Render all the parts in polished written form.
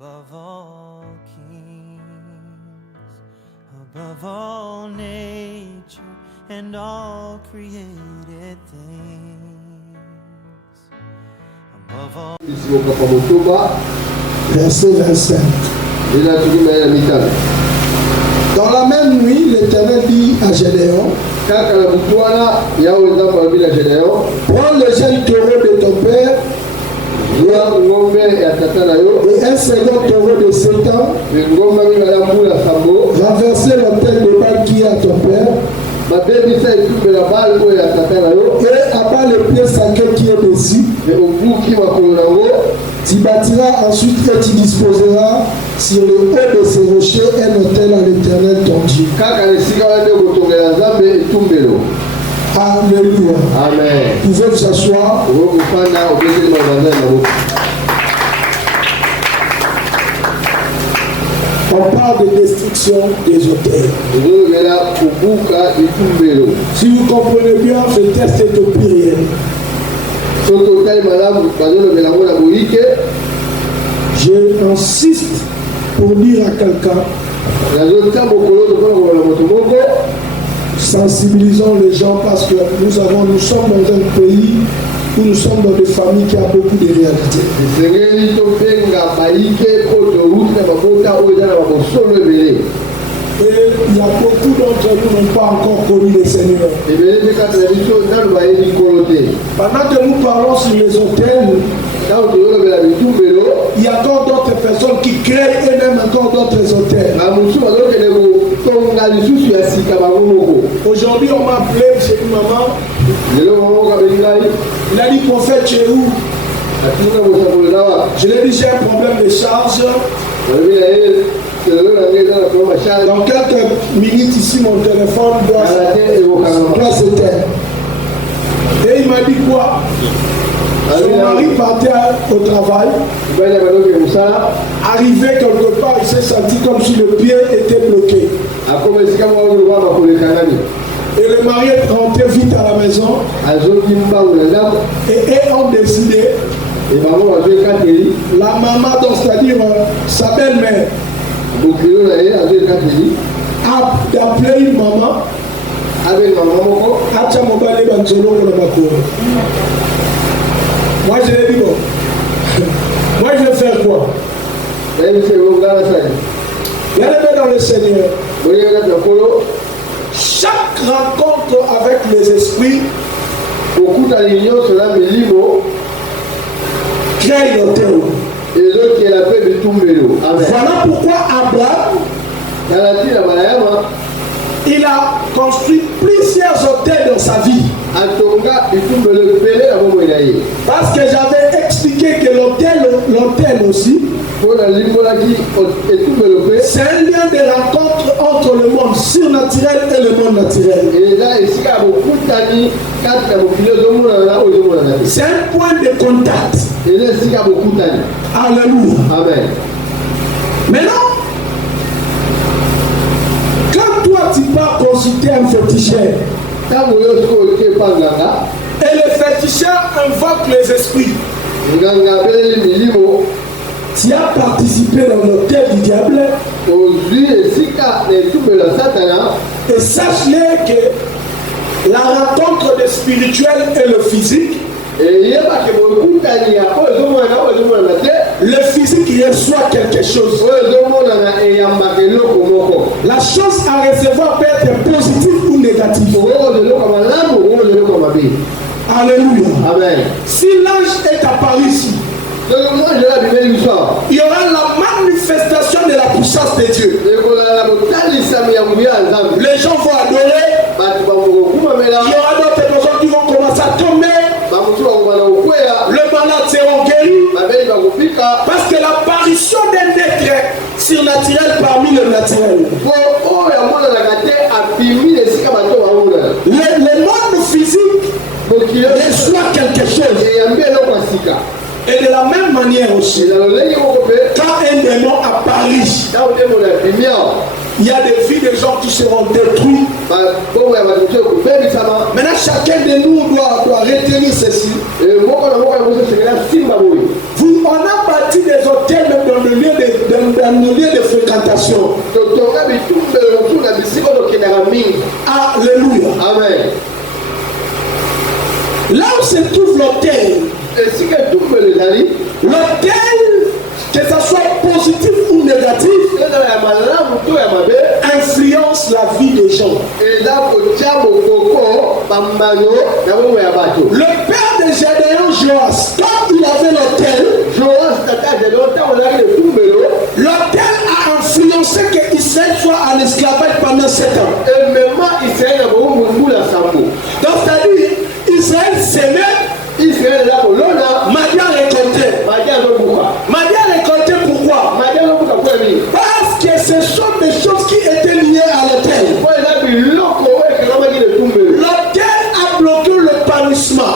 above all kings, above all nature and all created things, above all. Verset 25. Dans la même nuit, l'Éternel dit à Gédéon, prends le jeune taureau de ton père et un second taureau de 7 ans, renverser l'autel de Baal qui est à ton père, et abat le pied sacré qui est dessus. Tu bâtiras ensuite et tu disposeras sur le haut de ces rochers un autel à l'Éternel ton Dieu. Alléluia. Amen. Vous pouvez vous asseoir. On parle de destruction des autels. Si vous comprenez bien, ce texte est au pluriel. J'insiste pour dire à quelqu'un, sensibilisons les gens parce que nous sommes dans un pays où nous sommes dans des familles qui ont beaucoup de réalités. Et il y a beaucoup d'entre nous qui n'ont pas encore connu le Seigneur. Pendant que nous parlons sur les hôtels, il y a encore d'autres personnes qui créent et même encore d'autres hôtels. Aujourd'hui, on m'a appelé chez une maman. Il a dit, prophète, chez où? Je lui ai dit, j'ai un problème de charge. Dans quelques minutes ici, mon téléphone doit s'éteindre. Et il m'a dit quoi? Son mari partait au travail. Arrivé quelque part, il s'est senti comme si le pied était bloqué. Et le mari est rentré vite à la maison. Et ont décidé, la maman, donc c'est-à-dire sa belle-mère, d'appeler une maman. Moi je l'ai dit bon. Moi je vais faire quoi? Bien aimé dans le Seigneur. Chaque rencontre avec les esprits crée une hôtel. Voilà pourquoi Abraham, il a construit plusieurs hôtels dans sa vie. Parce que j'avais expliqué que l'hôtel aussi, c'est un lien de rencontre entre le monde surnaturel et le monde naturel. C'est un point de contact. Alléluia. Amen. Maintenant, quand toi tu pars consulter un féticheur, et le féticheur invoque les esprits, tu as participé dans l'hôtel du diable, et sache-le que la rencontre de spirituel et le physique, le physique reçoit quelque chose. La chose à recevoir peut être positive ou négative. Alléluia. Amen. Si l'ange est apparu ici, il y aura la manifestation de la puissance de Dieu. Les gens vont adorer. Il y aura d'autres personnes qui vont commencer à tomber. Le malade sera guéri. Parce que l'apparition d'un être surnaturel parmi le naturel. Le monde physique reçoit quelque chose. Et de la même manière aussi, quand un démon apparaît, il y a des vies de gens qui seront détruits. Maintenant, chacun de nous doit retenir ceci. On a bâti des hôtels même dans le lieu de L'autel, que ce soit positif ou négatif, influence la vie des gens. Le père de Gédéon, Joas, quand il avait l'autel, l'autel a influencé que Israël soit en esclavage pendant 7 ans. Donc c'est-à-dire, Israël s'aimait, Madia récoltait. Madia récoltait pourquoi? Parce que ce sont des choses qui étaient liées à l'autel. L'autel a bloqué le panissement.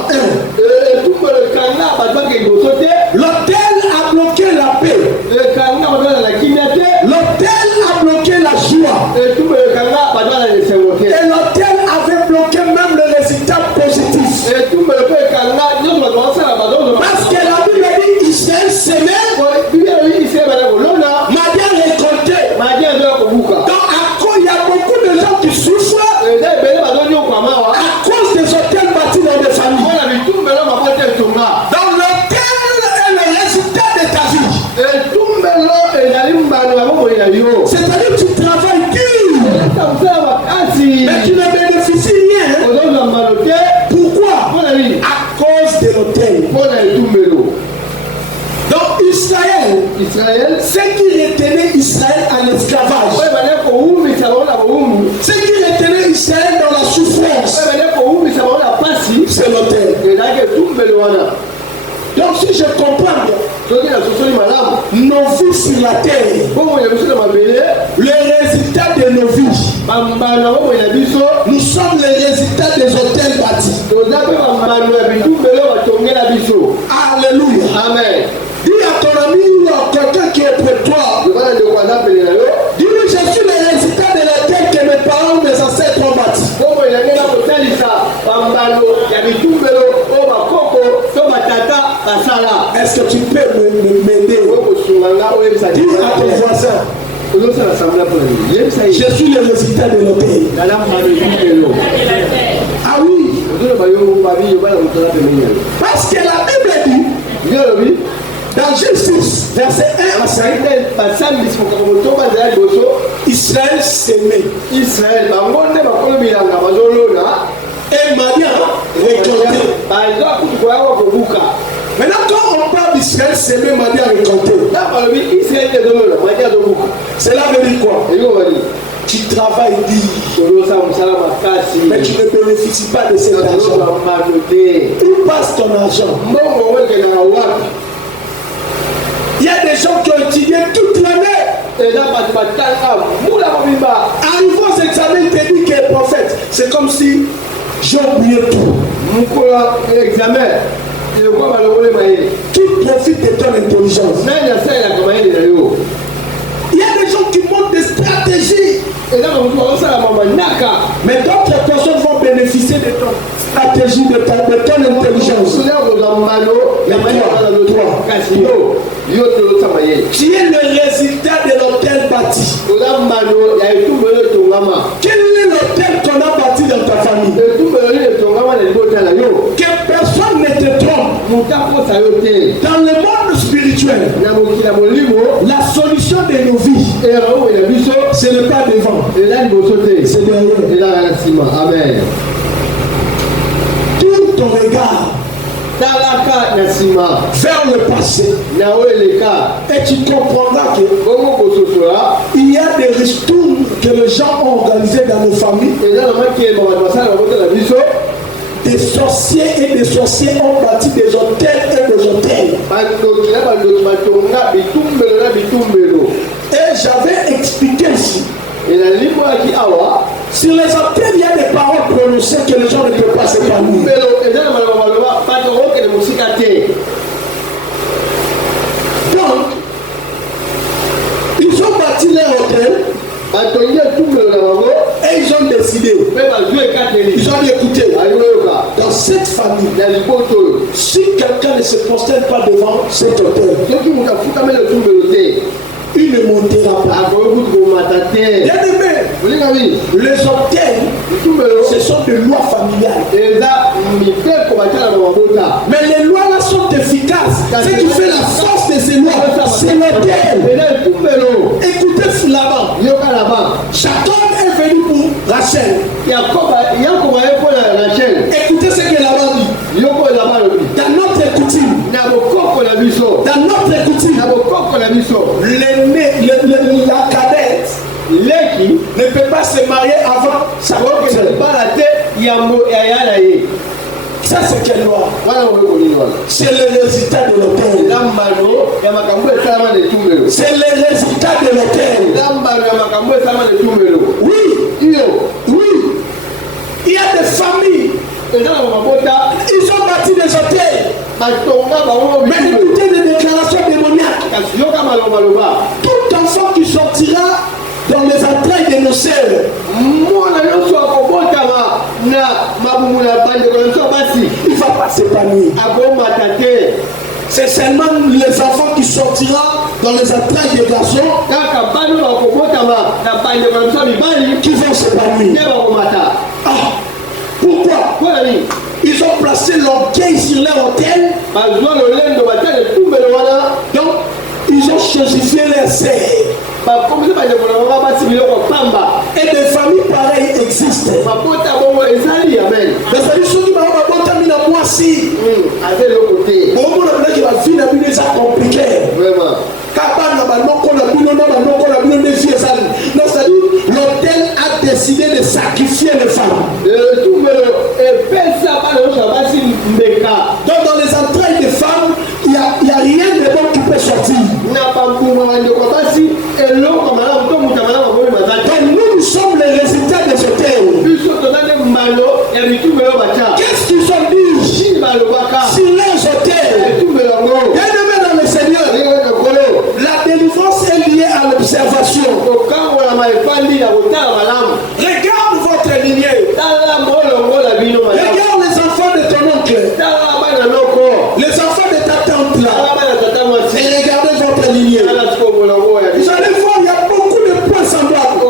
L'autel a bloqué la paix. L'autel a bloqué la joie. Et l'autel avait bloqué même le résultat positif. Parce que la Bible dit Israël s'aimait, Madia récoltait. Donc il y a beaucoup de gens qui souffrent à cause des hôtels bâtis dans des familles. Donc l'hôtel est le résultat de ta vie. C'est-à-dire que tu travailles dur, mais tu ne bénéficies rien. Pourquoi? À cause de l'hôtel. Donc Israël, ce qui retenait Israël en esclavage, ce qui retenait Israël dans la souffrance, c'est l'autel. Donc si je comprends bien, nos vies sur la terre, le résultat de nos vies, nous sommes les résultats des hôtels bâtis. Alléluia. Amen. Dis à ton ami ou à quelqu'un qui est près de toi, dis-lui, je suis le résultat de l'hôtel que mes parents ou mes ancêtres ont bâti. Est-ce que tu peux m'aider? Dis à ton voisin, je suis le résultat de l'hôtel. Ah oui. Parce que la Bible dit, dans Jésus, verset 1 à 5, Israël s'aimait. Et Madia récoltait. Maintenant, quand on parle d'Israël s'aimer, Madia récoltait. Cela veut dire quoi? Tu travailles dur, mais tu ne bénéficies pas de cet argent. Où passe ton argent? Il y a des gens qui ont étudié toute l'année. Arrivant aux examens, il te dit qu'il est prophète. C'est comme si j'ai oublié tout. Qui profite de ton intelligence? Il y a des gens qui montrent des stratégies. Mais d'autres personnes vont bénéficier de ton stratégie, de ton intelligence. Qui est le résultat de l'hôtel bâti? Quel est l'hôtel qu'on a bâti dans ta famille? Que personne ne te trompe. Dans le monde spirituel, la solution de nos vies, ce n'est pas devant, c'est derrière. Amen. Tout ton regard vers le passé, et tu comprendras qu'il y a des ristournes que les gens ont organisées dans nos familles. Des sorciers et des sorciers ont bâti des hôtels et des hôtels. Et j'avais expliqué ici. Sur les hôtels, il y a des paroles prononcées que les gens ne peuvent pas s'épanouir. Donc, ils ont bâti leur hôtel. Et ils ont décidé. Ils ont écouté. Dans cette famille, si quelqu'un ne se prosterne pas devant cet hôtel, il ne montera pas. Bien aimé, les hôtels, ce sont des lois familiales. Mais les lois là sont des Ce qui fait la force de ces lois, c'est l'autel. Écoutez là-bas. Jacob est venu pour Rachel. Écoutez ce que Laban dit. Dans notre coutume, la cadette ne peut pas se marier avant sa ça c'est quelle loi? C'est le résultat de l'autel. C'est le résultat de l'autel. Oui. Il y a des familles. Ils ont bâti des hôtels. Mais écoutez des déclarations démoniaques. Tout enfant qui sortira dans les entrailles de nos sœurs, il va pas s'épanouir. C'est seulement les enfants qui sortiront dans les entrailles des garçons qui vont s'épanouir. Ah, pourquoi? Ils ont placé l'orgueil sur leur autel. Donc, ils ont chosifié les serres. Et des familles pareilles existent. Mais ceux qui m'ont mis la moissie. Compliqué. L'hôtel a décidé de sacrifier les femmes. Donc dans les entrailles des femmes, il n'y a rien de bon qui peut sortir. Donc nous sommes les résultats des hôtels. Qu'est-ce qu'ils ont dit sur les hôtels? Bien-aimés dans le Seigneur, la délivrance est liée à l'observation. Regarde votre lignée. Regarde les enfants de ton oncle. Les enfants de ta tante là. Et regardez votre lignée. Vous allez voir, il y a beaucoup de points semblables.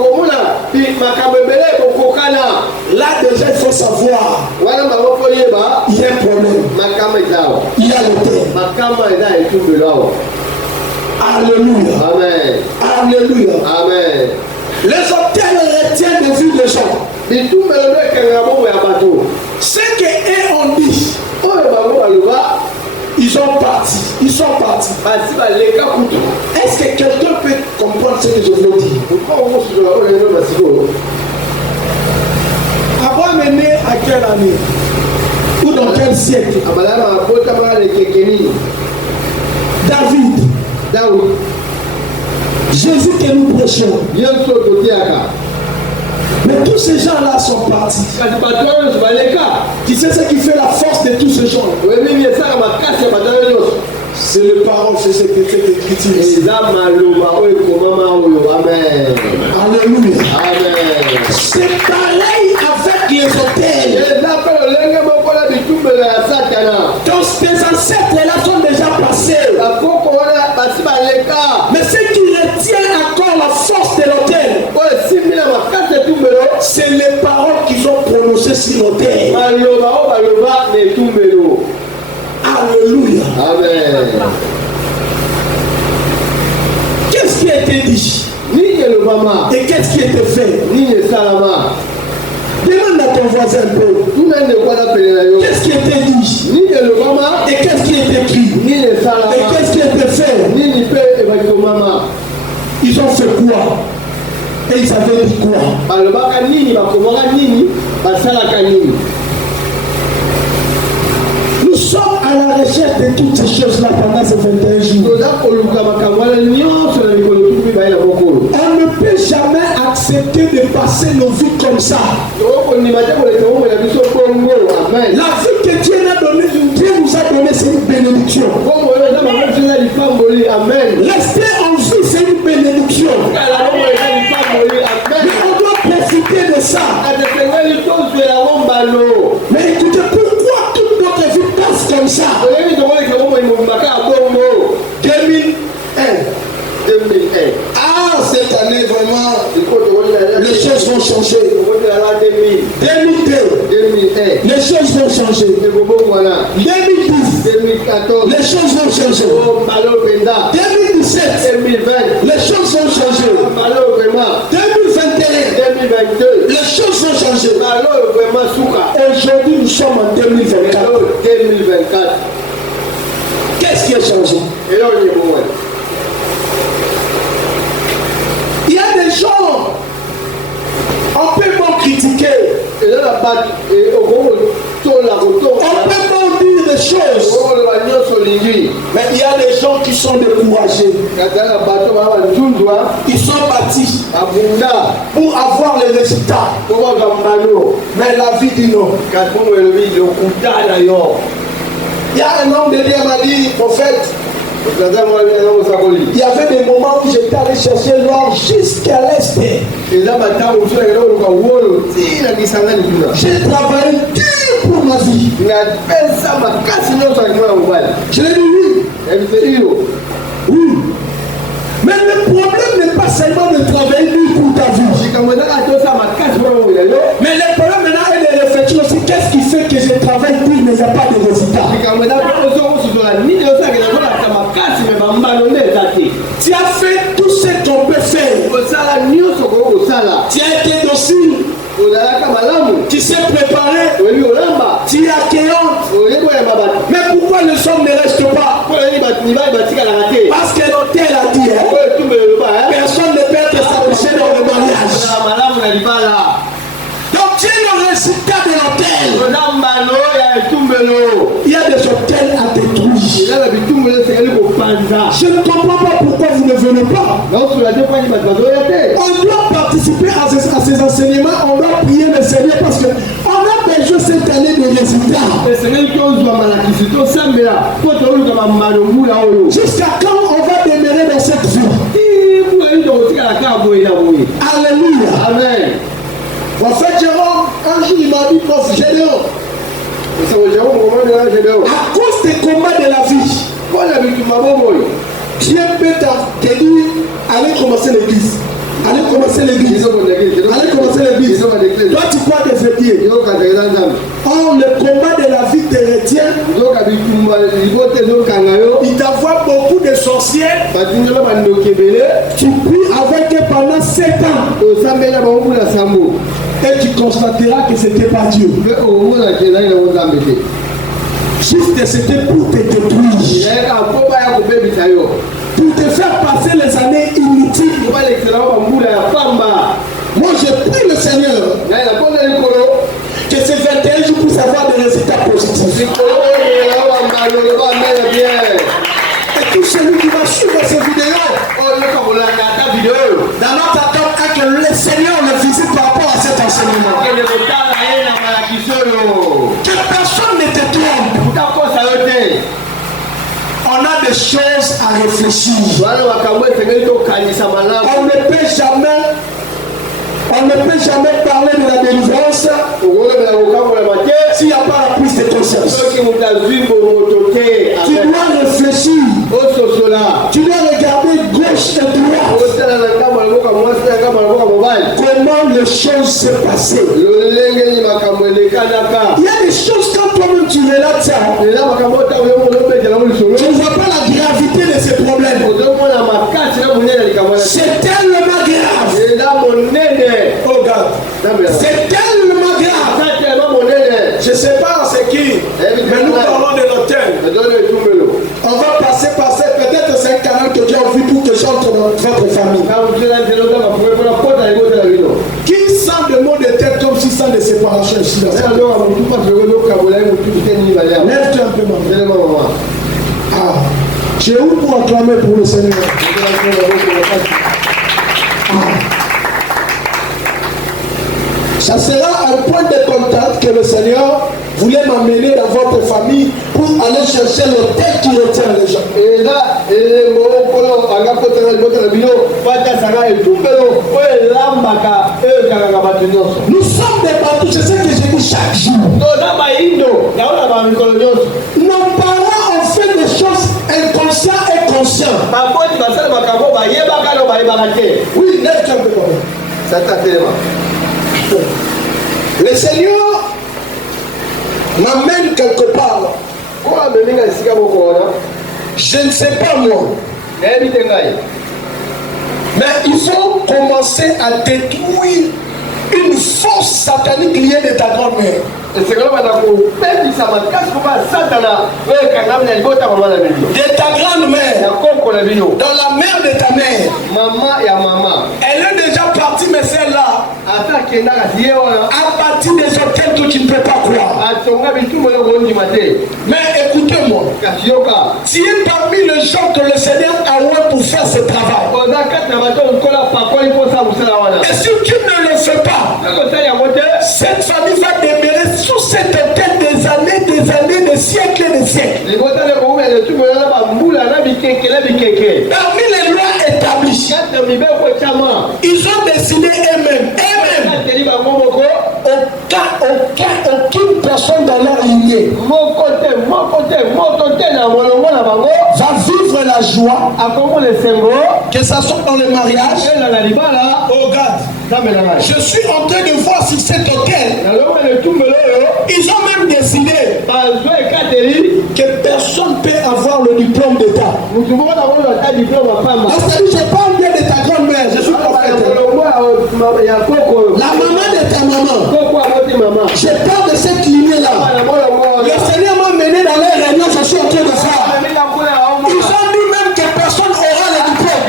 Là déjà il faut savoir. Il y a un problème. Il y a l'autel. Alléluia. Amen. Alléluia. Amen. Les hôtels retiennent de vue des gens. Ce qu'eux ont dit, ils sont partis. Ils sont partis. Est-ce que quelqu'un peut comprendre ce que je veux dire? Abraham est né à quelle année? Ou dans quel siècle? David. Jésus que nous prêchons. Mais tous ces gens-là sont partis. Tu sais ce qui fait la force de tous ces gens? C'est le parole, c'est ce que fait l'écriture. Amen. Alléluia. Amen. C'est pareil avec les hôtels. Donc tes ancêtres-là sont déjà passés. Mais ce qui retient encore la force de l'autel, c'est les paroles qu'ils ont prononcées sur l'autel. Alléluia. Amen. Qu'est-ce qui a été dit? Et qu'est-ce qui a été fait? Demande à ton voisin un peu. Qu'est-ce qui a été dit? Et qu'est-ce qui est écrit? Et qu'est-ce qui a été fait? Ils ont fait quoi? Et ils avaient dit quoi? Nous sommes à la recherche de toutes ces choses-là pendant ces 21 jours. On ne peut jamais accepter de passer nos vies comme ça. La vie que Dieu nous a donnée, c'est une bénédiction. Rester en vie, c'est une bénédiction. Mais on doit profiter de ça. Mais écoutez, pourquoi toute notre vie passe comme ça? 2001. Ah, cette année vraiment, les choses vont changer. 2002, les choses vont changer. 2010, 2014. Les choses vont changer. 2017. 2020. Les choses vont changer. 2021. 2022. Les choses vont changer. Aujourd'hui, Aujourd'hui, nous sommes en 2024. 2024. Qu'est-ce qui a changé? Et là, on est bon. Il y a des gens, on peut pas critiquer, Et là, la batte, on on peut pas dire des choses, mais il y a des gens qui sont découragés. Ils sont partis pour avoir les résultats. Mais la vie dit non. Il y a un homme de Dieu qui m'a dit, prophète, il y avait des moments où j'étais allé chercher l'or jusqu'à l'est. J'ai travaillé dur pour ma vie. Je l'ai dit oui. Oui. Mais le problème n'est pas seulement de travailler dur pour ta vie. Mais le problème maintenant est de réfléchir aussi qu'est-ce qui fait que je travaille dur mais il n'y a pas de résultat. Tu as fait tout ce qu'on peut faire. Tu as été docile. Tu sais préparer. Tu es accueillante. Mais pourquoi les hommes ne restent pas? Parce que l'hôtel a dit personne ne peut être satisfait dans le mariage. Donc tu es le résultat de l'hôtel. Il y a des hôtels à détruire. Je ne comprends pas pourquoi vous ne venez pas. On doit participer à ces enseignements, on doit prier le Seigneur parce qu'on a besoin cette année de résultats. Jusqu'à quand on va demeurer dans cette vie? Alléluia. Amen. En fait, Jérôme, un jour il m'a dit, prof, Gédéon, à cause des combats de la vie, Dieu peut te dire, allez commencer l'église. Allez commencer l'église. Allez commencer l'église. Toi, tu crois devenir. Or, le combat de la vie te retient. Il t'envoie beaucoup de sorciers. Tu pries avec eux pendant 7 ans. Et tu constateras que ce n'était pas Dieu. Juste c'était pour te détruire. Pour te faire passer les années inutiles. Moi je prie le Seigneur que ces 21 jours puissent avoir des résultats positifs. Et tout celui qui va suivre ces vidéos, dans notre attente, que le Seigneur le visite par rapport à cet enseignement. Que personne ne te trompe. On a des choses à réfléchir. On ne peut jamais parler de la délivrance s'il n'y a pas la prise de conscience. Tu dois réfléchir. Tu dois regarder gauche et droite. Comment les choses se passaient. Il y a des choses quand toi-même tu relates ça. Tu ne vois pas la gravité de ces problèmes. C'est tellement grave. Oh God. C'est tellement grave. Je ne sais pas c'est qui, mais nous parlons de l'hôtel. On va passer par cette, peut-être c'est un canal que Dieu a vu pour que j'entre dans votre famille. Qui sent de mots de tête comme si sent de séparation ici? Lève-toi un peu, maman. Ah, tu es où pour acclamer pour le Seigneur? Ça sera un point de contact que le Seigneur voulait m'amener dans votre famille pour aller chercher le tête qui retient les gens. Nous sommes des partout, c'est ce que je dis chaque jour. Nos parents ont fait des choses inconscientes et conscientes. Oui, lève-toi un peu. Le Seigneur m'amène quelque part Je ne sais pas moi. Mais il faut commencer à détruire une force satanique liée de ta grand-mère. De ta grand-mère, dans la mère de ta mère. Elle est déjà partie, mais celle-là, à partir des auxquels tu ne peux pas croire. Mais écoutez-moi, tu es parmi les gens que le Seigneur a oué pour faire ce travail. Et si tu ne le fais pas, cette famille va demeurer sous cette tête des années, des siècles et des siècles. Parmi les lois établies, ils ont décidé eux-mêmes, aucune personne dans leur lignée va vivre la joie, que ça soit dans le mariage. Oh God, je suis en train de voir sur cet hôtel, ils ont même décidé que personne ne peut avoir le diplôme d'État. Parce que je parle bien de ta grand-mère, je suis prophète. La maman de ta maman, je parle de cette lignée-là. Le Seigneur m'a mené dans les réunions, je suis en train de voir. Ils ont dit même que personne aura le diplôme.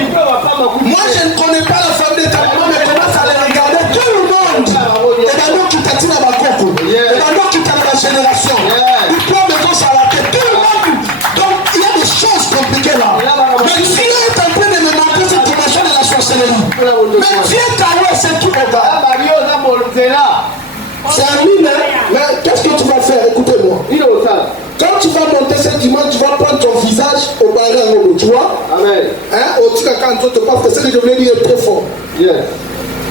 Moi, je ne connais pas la famille de ta maman, mais commence à les regarder. Tout le monde. Et d'abord qui t'a dit à ma coco. Et d'abord qui t'a dans la génération. Diplôme de ton salaté. Tout le monde. Donc, il y a des choses compliquées là. Mais Dieu est en train de me montrer cette dimension de la sorcellerie. Mais Dieu t'a oué, c'est tout. C'est un mine, mais qu'est-ce que tu vas faire? Écoutez-moi. Quand tu vas monter ce dimanche, tu vas prendre ton visage au barrière, tu vois? Amen. Au Tikakan, parce que ce que je voulais dire est très fort. Yes.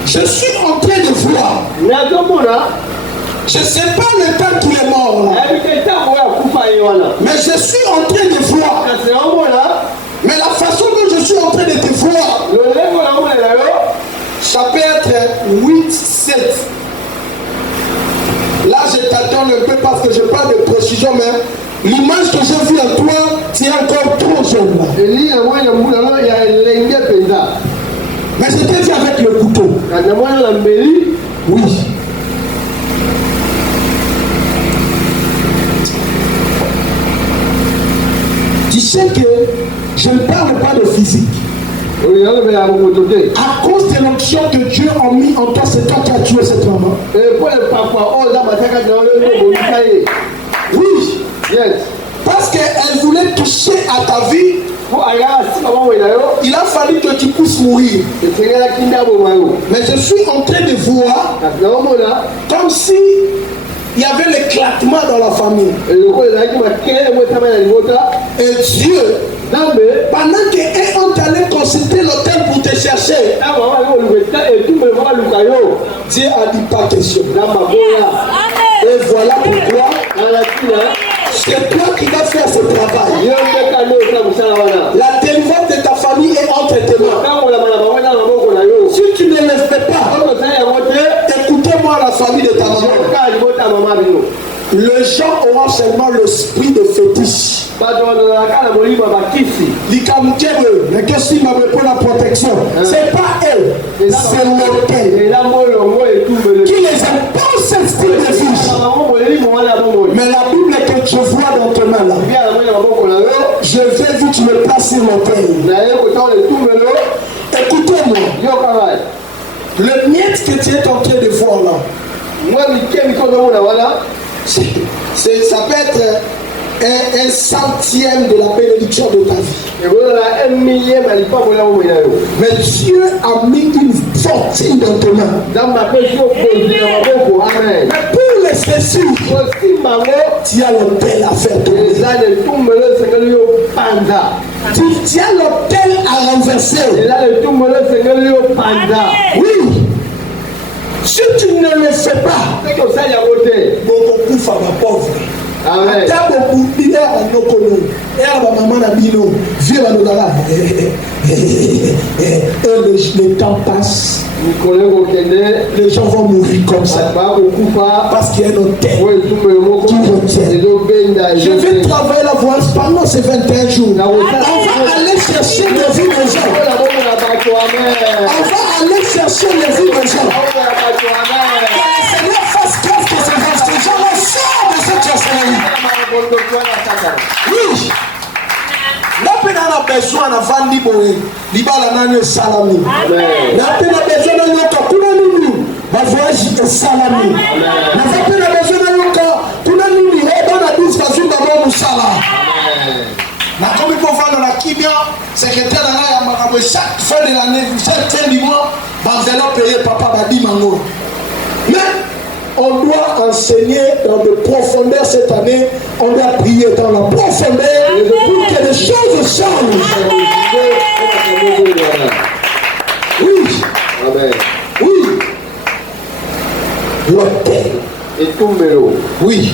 Je suis en train de voir. Je ne sais pas le temps qu'il est mort là. Mais je suis en train de voir. Mais la façon dont je suis en train de te voir, ça peut être 8, 7. Là, je t'attends un peu parce que je parle de précision, mais l'image que j'ai vue en toi, tu es encore trop jeune. Mais je t'ai vu avec le couteau. Oui. Tu sais que je ne parle pas de physique. À cause de l'onction que Dieu a mis en toi, c'est toi qui as tué cette maman. Oui. Yes. Parce qu'elle voulait toucher à ta vie. Il a fallu que tu puisses mourir. Mais je suis en train de voir comme si il y avait l'éclatement dans la famille. Et Dieu, pendant qu'ils ont allé consulter l'hôtel pour te chercher, Dieu a dit pas question. Et voilà pourquoi c'est toi qui vas faire ce travail. La délivrance de ta famille est entre tes mains. Si tu ne le fais pas, écoutez-moi la famille de ta maman. Les gens auront seulement l'esprit de fétiche. Mais que si m'a pour la protection, c'est pas elle, c'est l'hôtel qui les impose ce style de vie. Mais la Bible que je vois dans tes mains là, je vais vu que tu me places sur l'hôtel. Écoutez-moi, le miette que tu es en train de voir là, ça peut être un centième de la bénédiction de ta vie. Mais Dieu a mis une fortune dans tes mains. Mais pour les cessures, tu as l'hôtel à faire tomber. Tu as l'hôtel à renverser. Oui. Si tu ne le fais pas, beaucoup femme pauvre. Amen. Le temps passe. Les gens vont mourir comme ça. Parce qu'il y a un hôtel qui retient. Je vais travailler la voix pendant ces 21 jours. On va aller chercher les vies des gens. On va aller chercher les vies des gens. Que le Seigneur fasse grâce que ces gens-là sortent de cette sorcellerie. Oui. N'a pas besoin d'avoir ni boé, ni balanane salami. N'a pas besoin de yoka kuna nini, ma voyage est salami. N'a pas besoin de yoka kuna nini, dans la douce façon d'avoir moussala. Na comme il faut faire dans la Kibia, secrétaire de la Yamakabe, chaque fin de l'année, chaque fin du mois, vous allez payer papa Badi Mango. Mais on doit enseigner dans de profondeur cette année. On doit prier dans la profondeur pour que les choses changent. Oui. Amen. Oui. L'autel. Et tout mélo. Oui.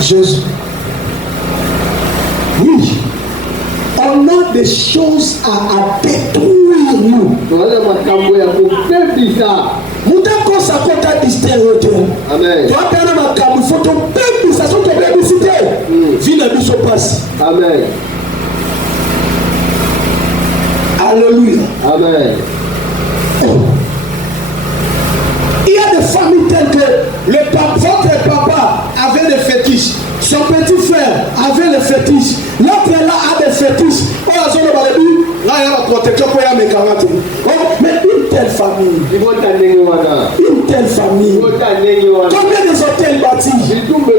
Jésus. Oui. On a des choses à détruire, nous. Moutako sakota distingué. Amen. Tu as perdu ma cam, il faut ton peuple, ça sont tes publicités. Vie la vie se passe. Amen. Alléluia. Amen. Oh. Il y a des familles telles que votre papa avait des fétiches, son petit frère avait des fétiches, l'autre là a des fétiches. Oh, la zone de Balebi, là il y a la protection pour y avoir mes camarades. Mais une telle famille, combien de hôtels bâtis? Combien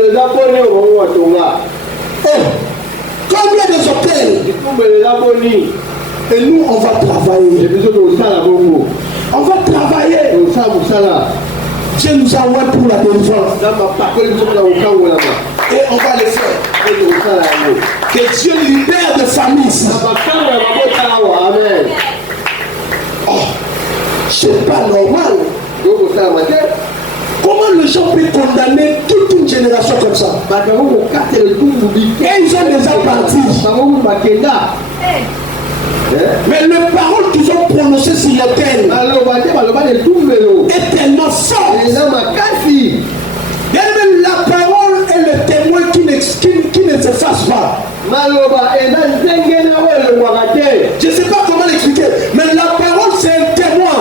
de hôtels? Et nous, on va travailler. On va travailler. Dieu nous a envoyé pour la délivrance. Et on va le faire. Que Dieu libère de famille. Amen. Oh, c'est pas normal. Comment les gens peuvent condamner toute une génération comme ça? Et ils ont déjà parti. Mais les paroles qu'ils ont prononcées sur l'autel est tellement forte. La parole est le témoin qui ne s'efface pas. Je ne sais pas comment l'expliquer, mais la parole c'est un témoin.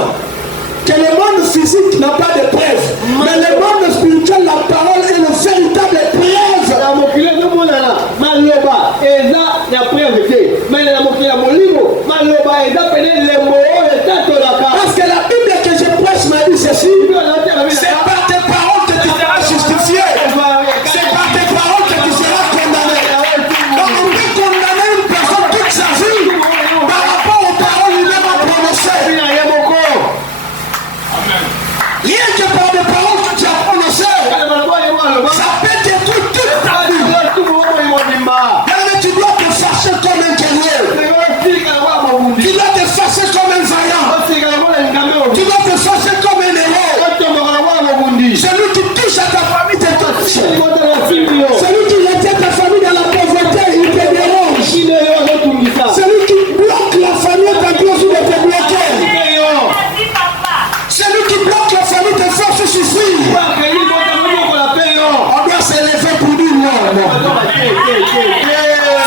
Que le monde physique n'a pas de preuve, mais le monde spirituel, la parole est le véritable preuve. Parce que la Bible que je prêche m'a dit ceci, c'est par tes paroles que tu seras justifié, c'est par tes paroles que tu seras condamné. Donc on peut condamner une personne toute sa vie par rapport aux paroles lui-même a prononcées. Rien que par des paroles que tu as prononcées, ça peut détruire toute ta vie. Mais tu dois te fâcher comme un guerrier. Tu dois te fâcher comme un vaillant. Tu dois te fâcher comme un héros. Celui qui touche à ta famille te touche. Celui qui retient ta famille dans la pauvreté, il te dérange. Celui qui bloque la famille ta cause de te bloquer. Celui qui bloque la famille te force souffrir. On doit s'élever pour dire non.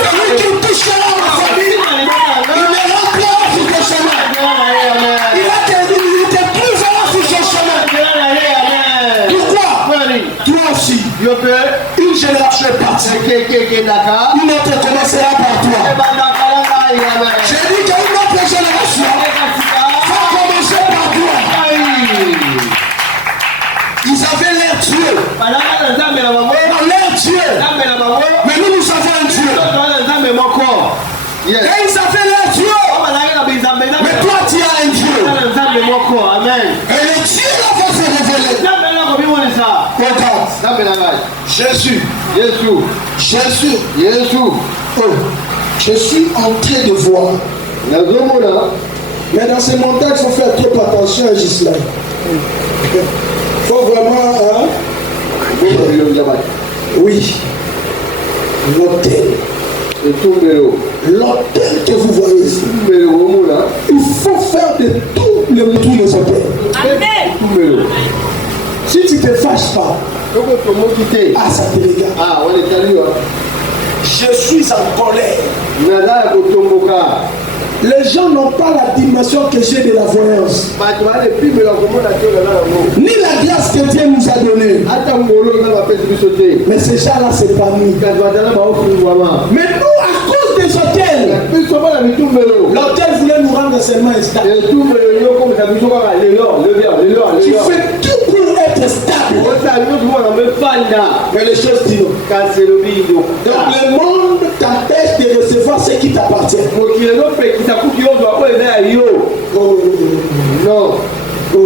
Celui qui touche ma famille, il me rentrera sur ton chemin. Il te trouvera sur ton chemin. Pourquoi? Toi aussi. Une génération est partie. Une autre commencera par toi. J'ai dit qu'une autre génération va commencer par toi. Ils avaient l'air Dieu. L'air Dieu. Mais nous avons un Dieu. Yes. Et ils avaient l'air Dieu. Mais toi tu as un Dieu. Amen. Et le Dieu là va se révéler. Regarde. Jésus. Jésus. Oh, je suis en train de voir. Mais dans ces montagnes, il faut faire trop attention à Gislain. Il faut vraiment. Oui. L'autel. L'autel que vous voyez ici. Il faut faire de tous les hôtels. Amen. Si tu ne te fâches pas, ah, ça te regarde. Je suis en colère. Les gens n'ont pas la dimension que j'ai de la voyance. Ni la grâce que Dieu nous a donnée. Mais ces gens-là, c'est pas nous. Mais nous, à cause des hôtels, l'hôtel voulait nous rendre seulement stable. Tu fais tout pour être stable. Mais les choses disent. Donc le monde t'empêche de recevoir ce qui t'appartient. Non. Oh.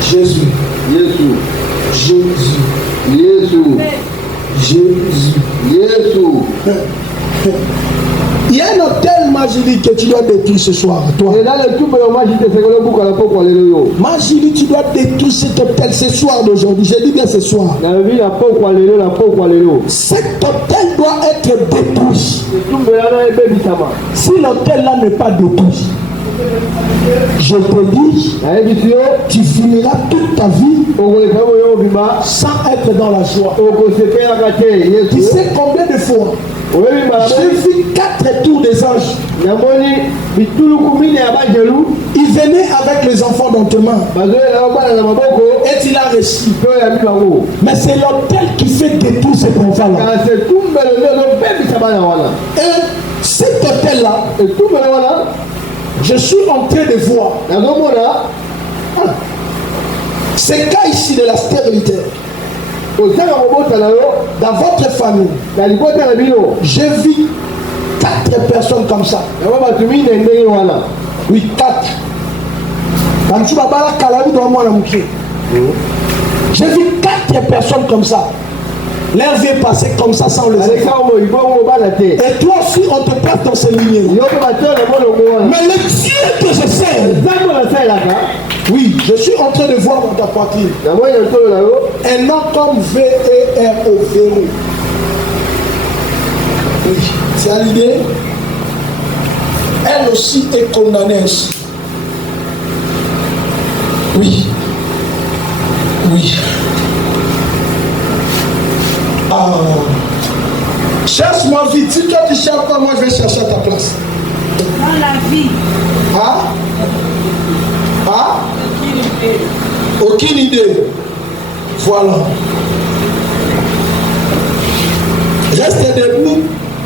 Jésus. Il y a un hôtel magique que tu dois détruire ce soir. Toi. Magique, tu dois détruire cet hôtel ce soir d'aujourd'hui. Je dis bien ce soir. Cet hôtel doit être détruit. Si l'hôtel là n'est pas détruit, je te dis, tu finiras toute ta vie sans être dans la joie. Tu sais combien de fois j'ai vu 4 tours des anges. Il venait avec les enfants dans tes mains et tu l'as reçu. Mais c'est l'hôtel qui fait détruire cet enfant-là. Et cet hôtel-là, je suis en train de voir ces cas ici de la stérilité. Dans votre famille, j'ai vu 4 personnes comme ça. Oui, 4. J'ai vu 4 personnes comme ça. Leur vie est passée comme ça sans les enfants. Et toi aussi, on te place dans ces lignes. Mais le Dieu que je sais, oui, je suis en train de voir dans ta poitrine un nom comme V-E-R-O-V. Oui, c'est à l'idée. Elle aussi est condamnée ainsi. Oui. Cherche-moi vite. Si toi tu cherches pas, moi je vais chercher à ta place. Dans la vie. Aucune idée. Voilà. Reste debout.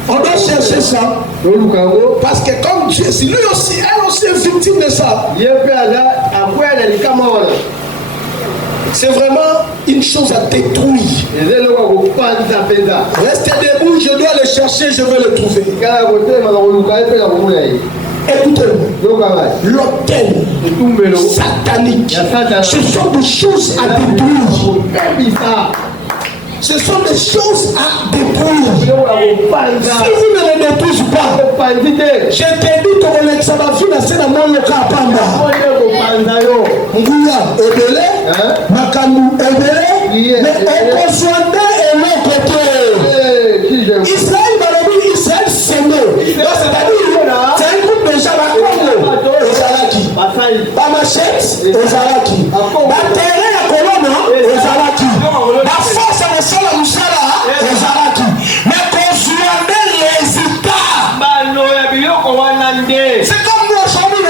On doit chercher ça. Parce que comme Dieu, si lui aussi, elle aussi est victime de ça. C'est vraiment une chose à détruire. Restez debout, je dois le chercher, je vais le trouver. Écoutez-moi, l'hôtel satanique, ce sont des choses à détruire. Ce sont des choses à détruire. Si vous ne les détruisez pas, je te dis que l'examen la scène à mon local panda. Ngouya ebele, Makambu ebele, mais Okosuande est mon côté. Israël va le dire, Israël s'aimait. C'est-à-dire, c'est un groupe de gens à Congo, Ozalaki. Pas machette, Ozalaki. Pas terrain à Colombo, Ozalaki. La force à Moussala Moussala, Ozalaki. Mais Okosuande l'hésita. C'est comme nous aujourd'hui,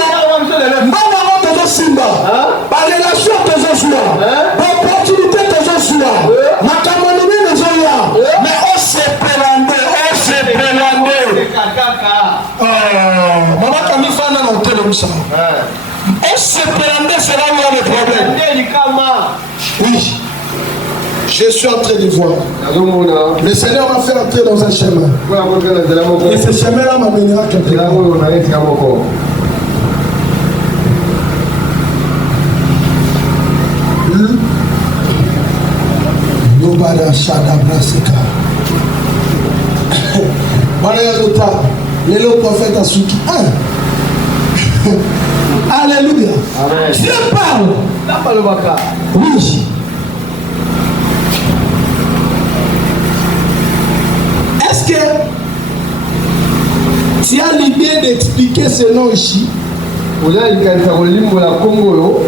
Simba, par relation de Joshua, par opportunité de Joshua, ma camarade de Zoya, mais on s'est prélandé. Maman Camille Fana n'a pas de ça. On s'est prélandé, c'est là où il y a le problème. Oui, je suis en train de voir. Le Seigneur m'a fait entrer dans un chemin. Et ce chemin-là m'amènera quelque part. Yobada Shada Brasika. Malayazota, le prophète Asuki. Alléluia. Dieu parle. Oui. Est-ce que tu as l'idée d'expliquer ce nom ici?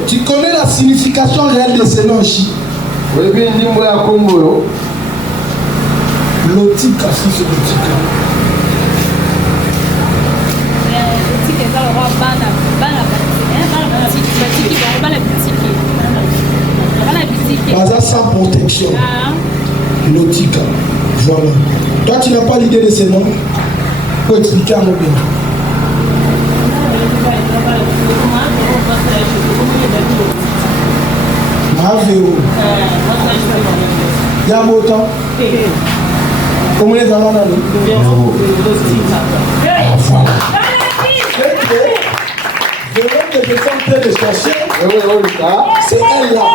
Tu connais la signification réelle de ce nom ici? Lotika, si c'est Lotika. Baza sans protection. Lotika. Voilà. Toi, tu n'as pas l'idée de ce nom? Pour expliquer à nous bien. Mavéo. Il y a un beau temps. Comment les enfants là? Voilà. Véro que je suis en train de chercher. C'est elle là.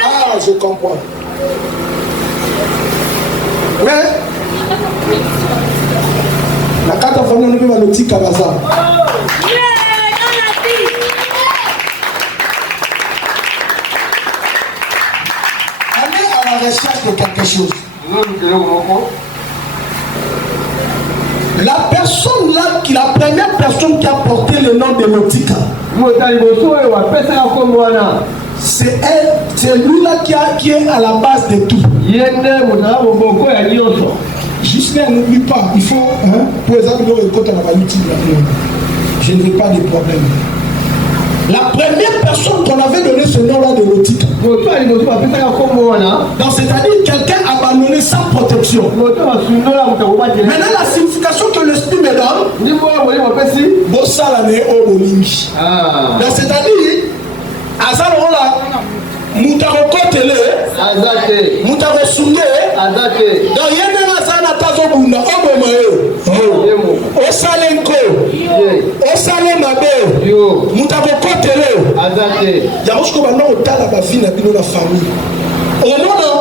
Ah, je comprends. Mais la carte de famille, on ne peut pas le petit Kabaza. Allez à la recherche de quelque chose. La personne là, la première personne qui a porté le nom de Lotika, c'est elle, c'est lui là qui est à la base de tout. Juste là, n'oublie pas, il faut, pour exemple, je ne veux pas de problème. La première personne qu'on avait donné ce nom-là de Lotika, donc c'est-à-dire quelqu'un abandonné sans protection. Maintenant, la signification que l'esprit me donne, donc c'est-à-dire, Azalola, Moutarokotele, Mutarosunge, dans Yémen Azana Tazobunda, Obomae, Osalenko, Osalemabe, Mutarokotele, Yaroshko Bano, Tala Bafina, Bino la famille. Au moment,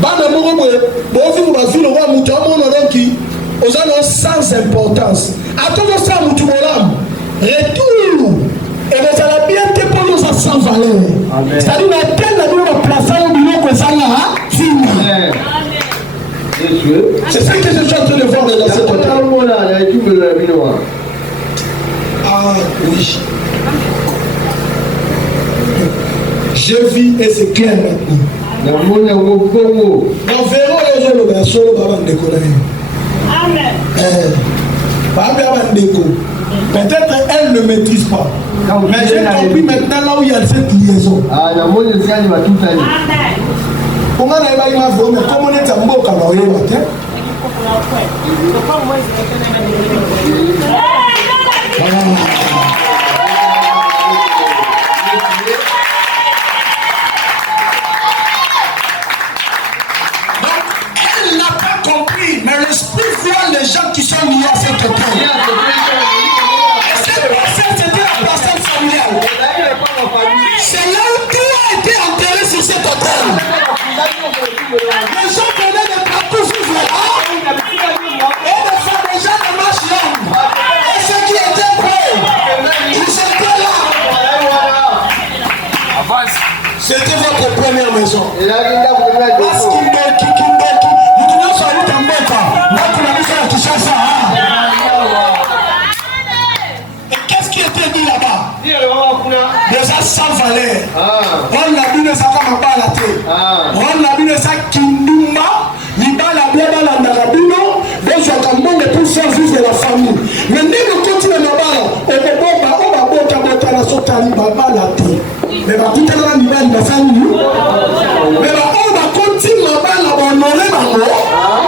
Bana Mourobe, Bovi Mouvavino, Moutamon, qui, aux années sans importance. Attends ça, Moutumolam, retour. Et vous allez bien te prendre ça sans valeur. C'est-à-dire que tel la vie va placer au bureau que ça là, c'est ça que je suis en train de voir dans cette côté. Ah oui. Je vis et c'est clair maintenant. Donc verrons les gens le berceau, Amen. Peut-être elle ne maîtrise pas. Mais j'ai compris maintenant là où il y a cette liaison. Comment on a eu ma voix, mais comment on est à Mboka, on a eu ma tête. Elle n'a pas compris, mais l'esprit voit les gens qui sont liés à cette terre. C'est là où tout a été enterré sur cette terre. Les gens venaient de partout vivre là. Et de faire des gens de marche longue. Et ceux qui étaient prêts, ils étaient là. C'était votre première maison. Parce qu'il nous tenons sur la route en Mboka. Moi, pour la mission à Kinshasa. Et qu'est-ce qui était dit là-bas? Déjà sans valeur. On a vu de ça comme un balaté. On a vu de ça Kindumba. Libala Blabala Narabino. Donc je commande pour faire vivre de la famille. Mais dès le continent de Bala, on va la sotali balaté. Mais va tout là niveau de la famille. Mais on va continuer à bala honorer ma mort.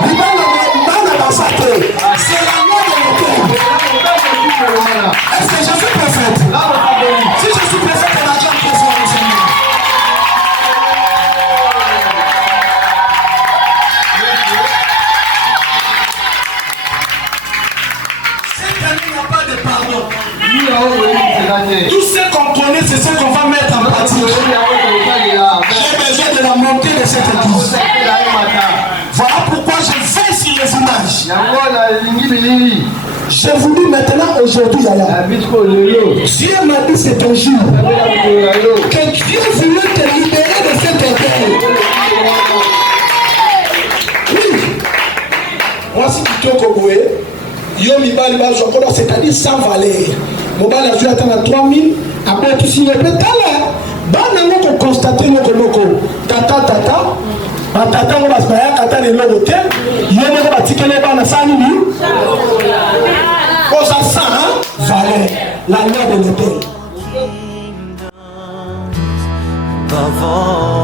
Libala Bala Basaté. C'est la loi de l'auteur. Est-ce que je suis prophète? Si je suis prophète, on a déjà prophète. Cette année, il n'y a pas de pardon. Tout ce qu'on connaît, c'est ce qu'on va mettre en pratique. J'ai besoin de la montée de cette église. Voilà pourquoi je veille sur les images. Je vous dis maintenant aujourd'hui, Yaya. Dieu m'a dit c'est ton jour. Que Dieu voulait te libérer de cette église. Oui. Voici Kitoko Boué. Yo mibali bazokolo, c'est-à-dire sans valeur. Mobali a joué à 3000. Après tout signé pétala. Banango ko constater moko. Tata. Batata ngo basaya kata le logo te. Yo moko batikele bana sani ni. Pour ça valeur. La loi de l'autel. Above all